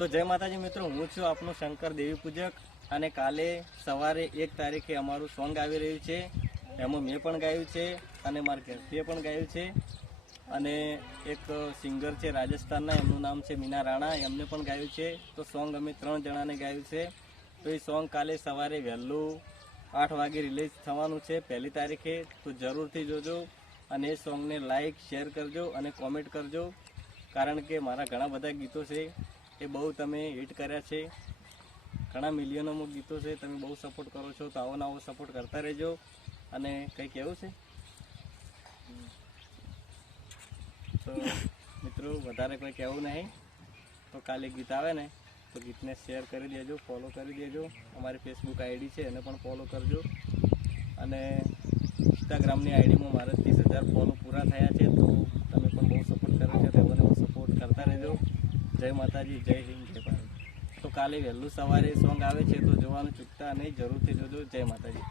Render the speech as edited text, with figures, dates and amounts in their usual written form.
તો જય માતાજી મિત્રો, હું છું આપનો શંકર દેવી પૂજક અને કાલે સવારે 1 તારીખે અમારું સોંગ આવી રહ્યું છે. એમાં મેં પણ ગાયું છે અને મારા ઘરથી પણ ગાયું છે. અને એક સિંગર છે રાજસ્થાનના, એમનું નામ છે મીના રાણા, એમને પણ ગાયું છે. તો સોંગ અમે 3 જણાને ગાયું છે. તો એ સોંગ કાલે સવારે વહેલું 8 વાગે રિલીઝ થવાનું છે 1 તારીખે. તો જરૂરથી જોજો અને એ સોંગને લાઈક શેર કરજો અને કોમેન્ટ કરજો, કારણ કે મારા ઘણા બધા ગીતો છે એ બહુ તમે હિટ કર્યા છે. ઘણા મિલિયનોમાં ગીતો છે, તમે બહુ સપોર્ટ કરો છો. તો આવો નવો સપોર્ટ કરતા રહેજો. અને કંઈ કહેવું છે તો મિત્રો વધારે કોઈ કહેવું નહીં. તો કાલે ગીત આવે ને તો ગીતને શેર કરી દેજો, ફોલો કરી દેજો. અમારી ફેસબુક આઈડી છે એને પણ ફોલો કરજો. અને ઇન્સ્ટાગ્રામની આઈડીમાં મારા 30,000 ફોલો પૂરા થયા છે. તો તમે પણ બહુ સપોર્ટ કરો છો, તેઓને બહુ સપોર્ટ કરતા રહેજો. જય માતાજી, જય હિન્દ, જય ભારત. તો કાલે વહેલું સવારે સોંગ આવે છે, તો જોવાનું ચૂકતા નહીં, જરૂરથી જોજો. જય માતાજી.